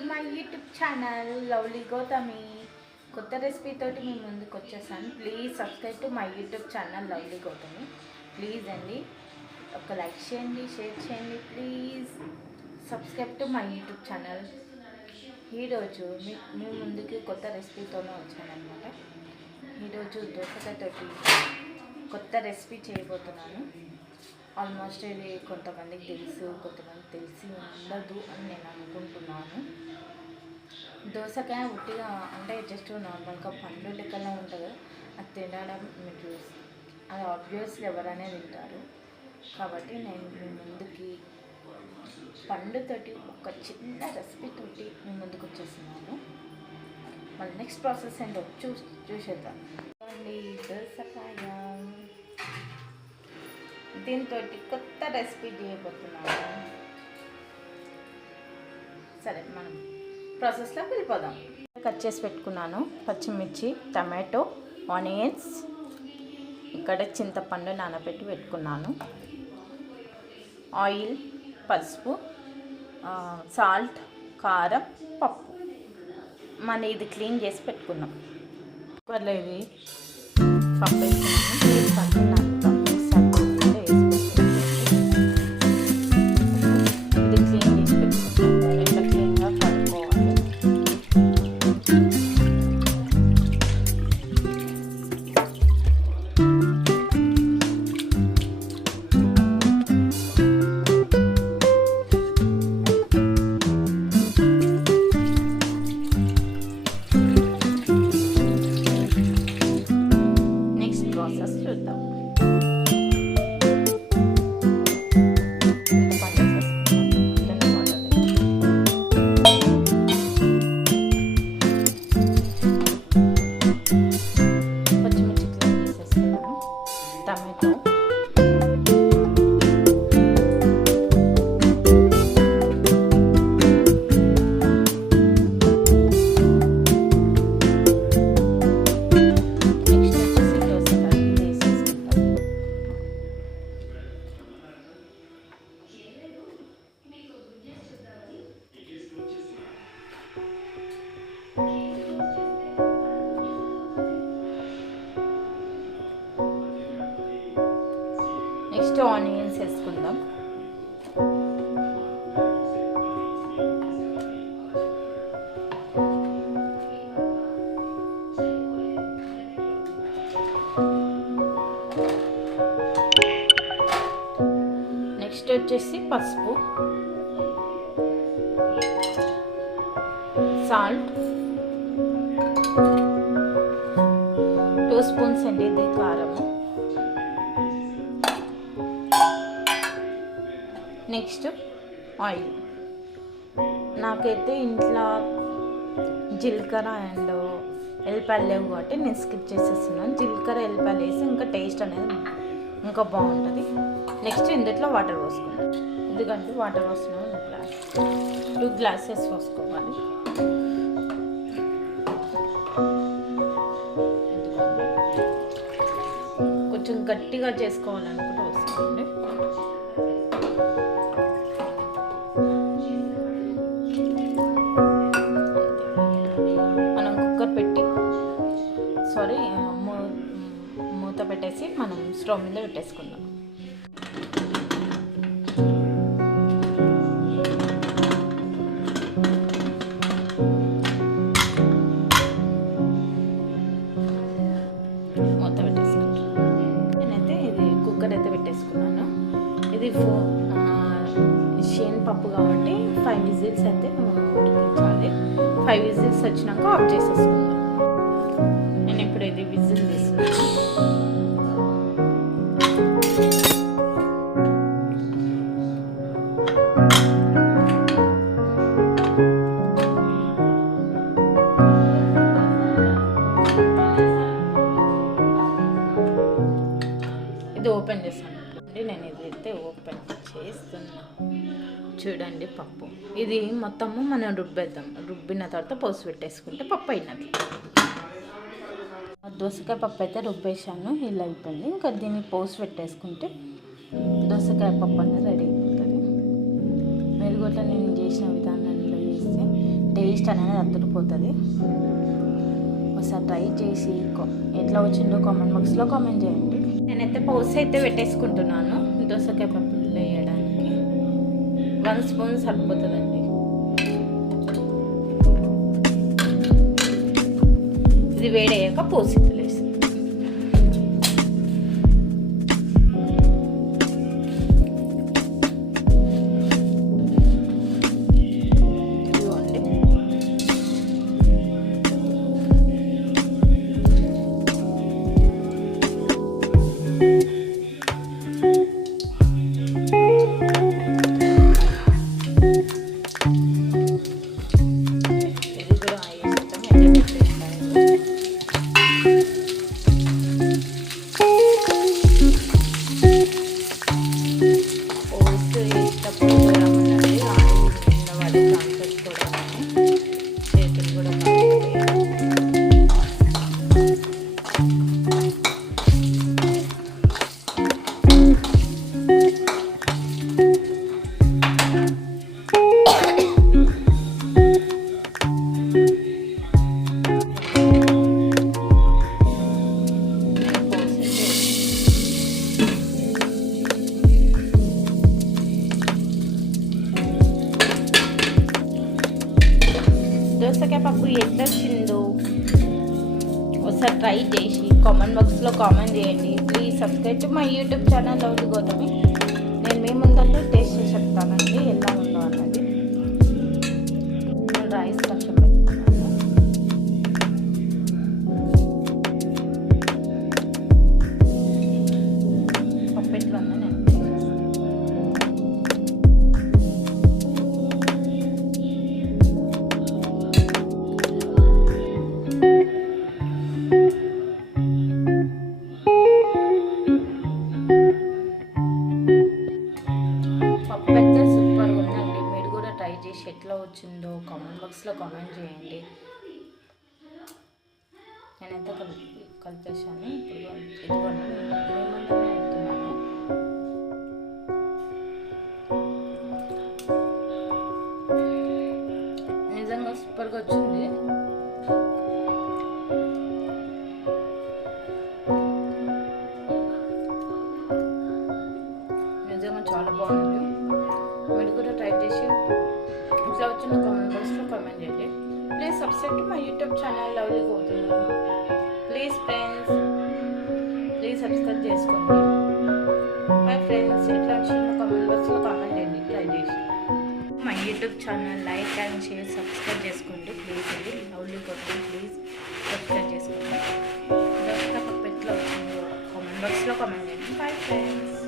To my YouTube channel lovely Gautami. కొత్త recipe తోటి మీ ముందుకు వచ్చేసాను. Please subscribe to my YouTube channel lovely Gautami. Please అండి ఒక లైక్ చేయండి, షేర్ చేయండి. Please subscribe to my YouTube channel. ఈరోజు మీ ముందుకి కొత్త రెసిపీతోనే వచ్చానమాట. ఈరోజు దోసకాయతోటి కొత్త రెసిపీ చేయబోతున్నాను. ఆల్మోస్ట్ ఇది కొంతమందికి తెలుసు, కొంతమంది తెలిసి ఉండదు అని నేను అనుకుంటున్నాను. దోసకాయ ఉట్టిగా అంటే జస్ట్ నార్మల్గా పండు లెక్కలా ఉంటుంది. అది తినడం మీకు అది ఆబ్వియస్లీ ఎవరైనా తింటారు. కాబట్టి నేను మీ ముందుకి పండుతోటి ఒక చిన్న రెసిపీ తోటి మీ ముందుకు వచ్చేస్తున్నాను. మళ్ళీ నెక్స్ట్ ప్రాసెస్ ఏంటో చూసేద్దాం. దోసకాయ దీంతో కొత్త రెసిపీ చేయబోతున్నాను. సరే మనం ప్రాసెస్లోకి వెళ్ళిపోదాం. కట్ చేసి పెట్టుకున్నాను పచ్చిమిర్చి, టమాటో, ఆనియన్స్, ఇక్కడ చింతపండు నానబెట్టి పెట్టుకున్నాను, ఆయిల్, పసుపు, సాల్ట్, కారం, పప్పు. మన ఇది క్లీన్ చేసి పెట్టుకున్నాం. కుక్కర్లో ఇది పప్పు వేసుకున్నాను. నెక్స్ట్ ఆనియన్స్ వేసుకుందాం. నెక్స్ట్ వచ్చేసి పసుపు, సాల్ట్, 2 స్పూన్స్ అండి ఇది కారము. Next oil. నాకైతే ఇంట్లో జీలకర్ర అండ్ ఎల్లిపాయలు లేవు కాబట్టి నేను స్కిప్ చేసేస్తున్నాను. జీలకర్ర ఎల్లిపాయలు వేసి ఇంకా టేస్ట్ అనేది ఇంకా బాగుంటుంది. నెక్స్ట్ ఇందులో వాటర్ పోసుకుంటాం. ఎందుకంటే వాటర్ పోస్తున్నాం 2 గ్లాసెస్ పోసుకోవాలి. కొంచెం గట్టిగా చేసుకోవాలనుకుంటే పోసుకోండి. మూత పెట్టేసి మనం స్టవ్ మీద పెట్టేసుకుందాం. మూత పెట్టేసుకుంటాం. నేనైతే ఇది కుక్కర్ అయితే పెట్టేసుకున్నాను. ఇది షేన్ పప్పు కాబట్టి 5 విజిల్స్ అయితే ఉడికించాలి. 5 విజిల్స్ వచ్చినాక ఆఫ్ చేసేసుకుందాం. నేను ఇప్పుడు ఇది విజిల్ తీసుకున్నాను. ఇది ఓపెన్ చేస్తాను. నేను ఇదైతే ఓపెన్ చేస్తున్నా. చూడండి పప్పు ఇది మొత్తము మనం రుబ్బేద్దాం. రుబ్బిన తర్వాత పోసి పెట్టేసుకుంటే పప్పు అయినట్లు. దోసకాయ పప్పు అయితే రుబ్బేసాను, ఇలా అయిపోయింది. ఇంకా దీన్ని పోసి పెట్టేసుకుంటే దోసకాయ పప్పు అనేది రెడీ అయిపోతుంది. మీరు కూడా నేను చేసిన విధానంలో చేస్తే టేస్ట్ అనేది అద్దరిపోతుంది. ఒకసారి ట్రై చేసి ఎట్లా వచ్చిందో కామెంట్ బాక్స్లో కామెంట్ చేయండి. నేనైతే పౌస్ అయితే పెట్టేసుకుంటున్నాను దోసకాయ పప్పులు వేయడానికి. 1 స్పూన్ సరిపోతుందండి. ఇది వేడయ్యాక పోసిద్దులేసి దోసకాయ పప్పు ఎంత వచ్చిందో ఒకసారి ట్రై చేసి కామెంట్ బాక్స్లో కామెంట్ చేయండి. Please subscribe to my YouTube channel lovely Gautami. నేను మీ ముందంటే టేస్ట్ చేసి చెప్తానండి ఎలా ఉందో అన్నది. నేను రైస్ కొంచెం పెట్టుకున్నాను. పప్పు ఎట్లా ఉందో నేను చేసి ఎట్లా వచ్చిందో కామెంట్ బాక్స్లో కామెంట్ చేయండి. నేనైతే కలిపేసాను. ఇప్పుడు పెడుతున్నాను. నిజంగా సూపర్గా వచ్చింది. నిజంగా చాలా బాగుంది. మీరు కూడా ట్రై చేసి ఇట్లా వచ్చిన కామెంట్ బాక్స్లో కామెంట్ చేయండి. Please subscribe to my YouTube channel lovely Gautami. Please friends, please subscribe చేసుకోండి. మై ఫ్రెండ్స్, ఎట్లా వచ్చిందో కామెంట్ బాక్స్లో కామెంట్ చేయండి ట్రై చేసి. My YouTube channel like and share subscribe చేసుకోండి ప్లీజ్ అండి. లవ్లీ గౌతమి ప్లీజ్ సబ్స్క్రైబ్ చేసుకోండి. ఎట్లా వచ్చిందో కామెంట్ బాక్స్లో కామెంట్ చేయండి. Bye friends.